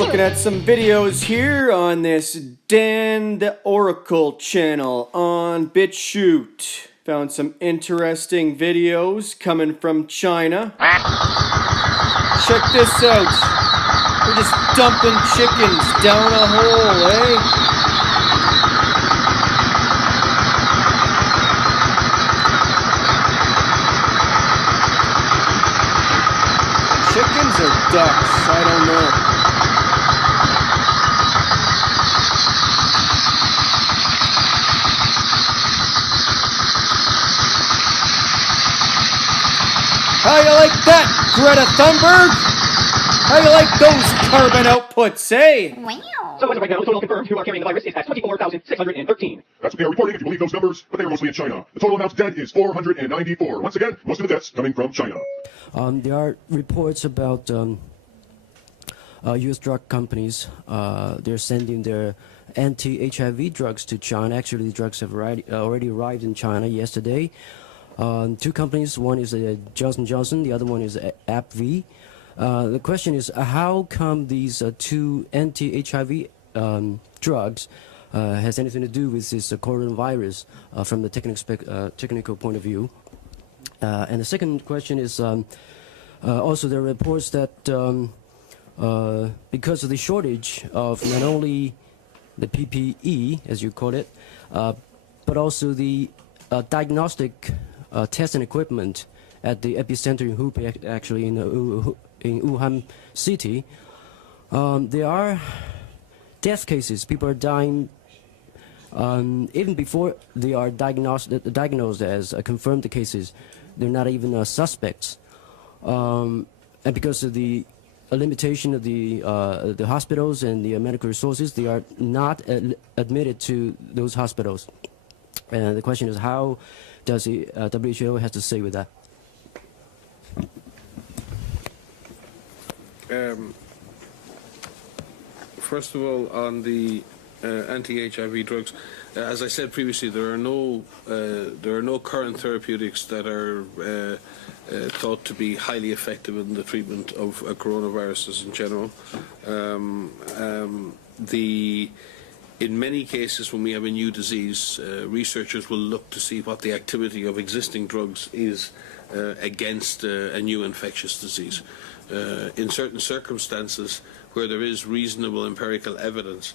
looking at some videos here on this Dan the Oracle channel on BitChute. Found some interesting videos coming from China. Check this out. They're just dumping chickens down a hole, eh? Chickens or ducks? I don't know. How you like that, Greta Thunberg? How you like those carbon outputs, eh? Wow. So as of right now, the total confirmed who are carrying the virus is at 24,613. That's what they are reporting if you believe those numbers, but they are mostly in China. The total amount dead is 494. Once again, most of the deaths coming from China. There are reports about U.S. drug companies. They're sending their anti-HIV drugs to China. Actually, the drugs have already arrived in China yesterday. Two companies, one is Johnson & Johnson, the other one is AbbVie. The question is, how come these two anti-HIV drugs has anything to do with this coronavirus from the technical point of view? And the second question is, also there are reports that because of the shortage of not only the PPE, as you call it, but also the diagnostic testing equipment at the epicenter in Hubei, actually in Wuhan city, there are death cases. People are dying even before they are diagnosed as confirmed cases. They're not even suspects, and because of the limitation of the hospitals and the medical resources, they are not admitted to those hospitals. And the question is, how does the WHO have to say with that? First of all, on the anti-HIV drugs, as I said previously, there are no current therapeutics that are thought to be highly effective in the treatment of coronaviruses in general. In many cases, when we have a new disease, researchers will look to see what the activity of existing drugs is against a new infectious disease. In certain circumstances where there is reasonable empirical evidence,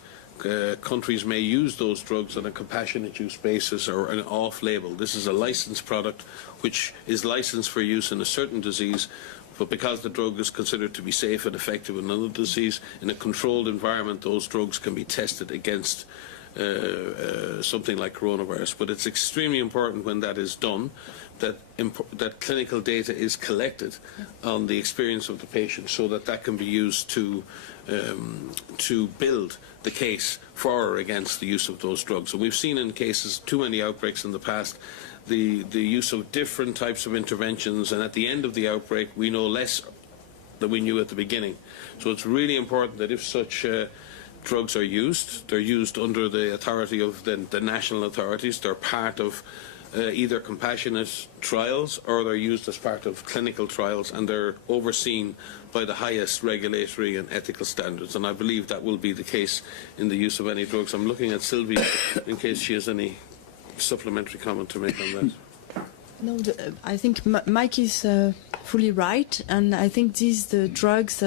countries may use those drugs on a compassionate use basis or an off-label. This is a licensed product which is licensed for use in a certain disease, but because the drug is considered to be safe and effective in another disease, in a controlled environment, those drugs can be tested against something like coronavirus. But it's extremely important when that is done that clinical data is collected on the experience of the patient, so that can be used to build the case for or against the use of those drugs. And we've seen in cases, too many outbreaks in the past, the use of different types of interventions, and at the end of the outbreak we know less than we knew at the beginning. So it's really important that if such drugs are used, they're used under the authority of the national authorities. They're part of either compassionate trials or they're used as part of clinical trials, and they're overseen by the highest regulatory and ethical standards. And I believe that will be the case in the use of any drugs. I'm looking at Sylvie in case she has any supplementary comment to make on that. No, I think Mike is fully right, and I think the drugs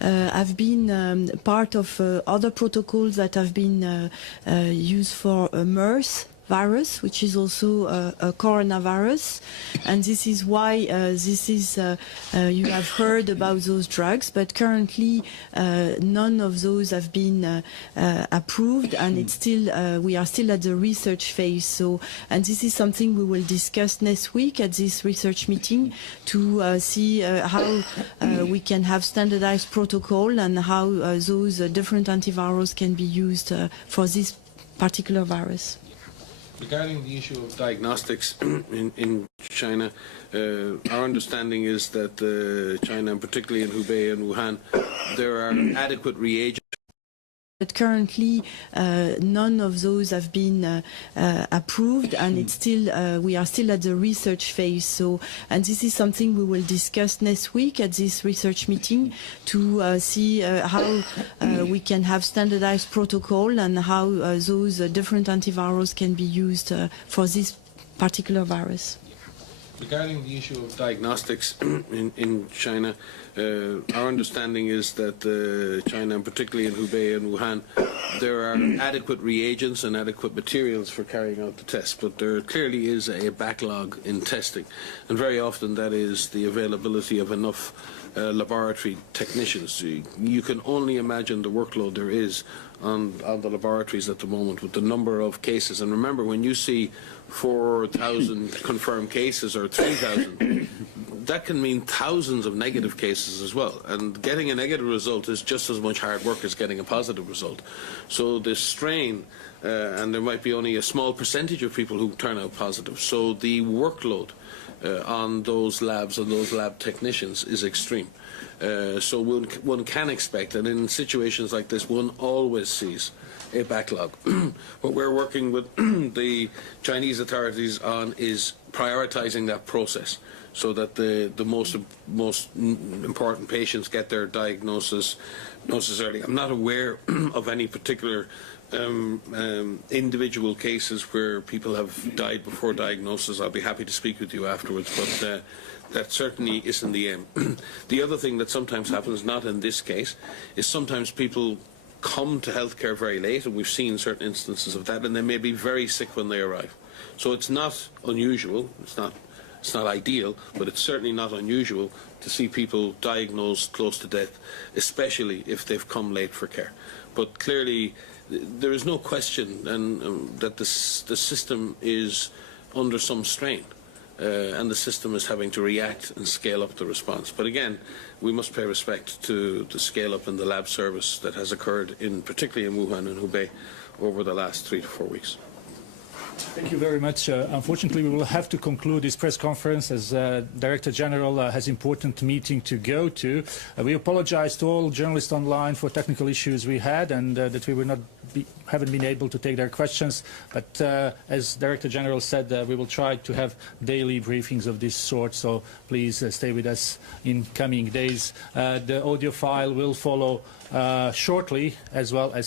have been part of other protocols that have been used for MERS virus, which is also a coronavirus, and this is why you have heard about those drugs, but currently none of those have been approved, and it's still we are still at the research phase. So, and this is something we will discuss next week at this research meeting to see how we can have standardized protocol and how those different antivirals can be used for this particular virus. Regarding the issue of diagnostics in China, our understanding is that China, and particularly in Hubei and Wuhan, there are adequate reagents But currently, none of those have been approved, and it's still we are still at the research phase. So, and this is something we will discuss next week at this research meeting to see how we can have standardized protocol and how those different antivirals can be used for this particular virus. Regarding the issue of diagnostics in China, our understanding is that China, and particularly in Hubei and Wuhan, there are adequate reagents and adequate materials for carrying out the test, but there clearly is a backlog in testing, and very often that is the availability of enough laboratory technicians. You can only imagine the workload there is on the laboratories at the moment with the number of cases. And remember, when you see 4,000 confirmed cases or 3,000, that can mean thousands of negative cases as well. And getting a negative result is just as much hard work as getting a positive result. So the strain, and there might be only a small percentage of people who turn out positive. So the workload on those labs and those lab technicians is extreme. So one can expect, and in situations like this, one always sees a backlog. What we're working with the Chinese authorities on is prioritizing that process so that the most important patients get their diagnosis early. I'm not aware of any particular individual cases where people have died before diagnosis. I'll be happy to speak with you afterwards, but that certainly isn't the aim. The other thing that sometimes happens, not in this case, is sometimes people come to healthcare very late, and we've seen certain instances of that, and they may be very sick when they arrive. So it's not unusual, it's not ideal, but it's certainly not unusual to see people diagnosed close to death, especially if they've come late for care. But clearly, there is no question that the system is under some strain, and the system is having to react and scale up the response. But again, we must pay respect to the scale up in the lab service that has occurred, particularly in Wuhan and Hubei, over the last 3 to 4 weeks. Thank you very much. Unfortunately, we will have to conclude this press conference as Director General has important meeting to go to. We apologize to all journalists online for technical issues we had and that we haven't been able to take their questions. But as Director General said, we will try to have daily briefings of this sort. So please stay with us in coming days. The audio file will follow shortly, as well as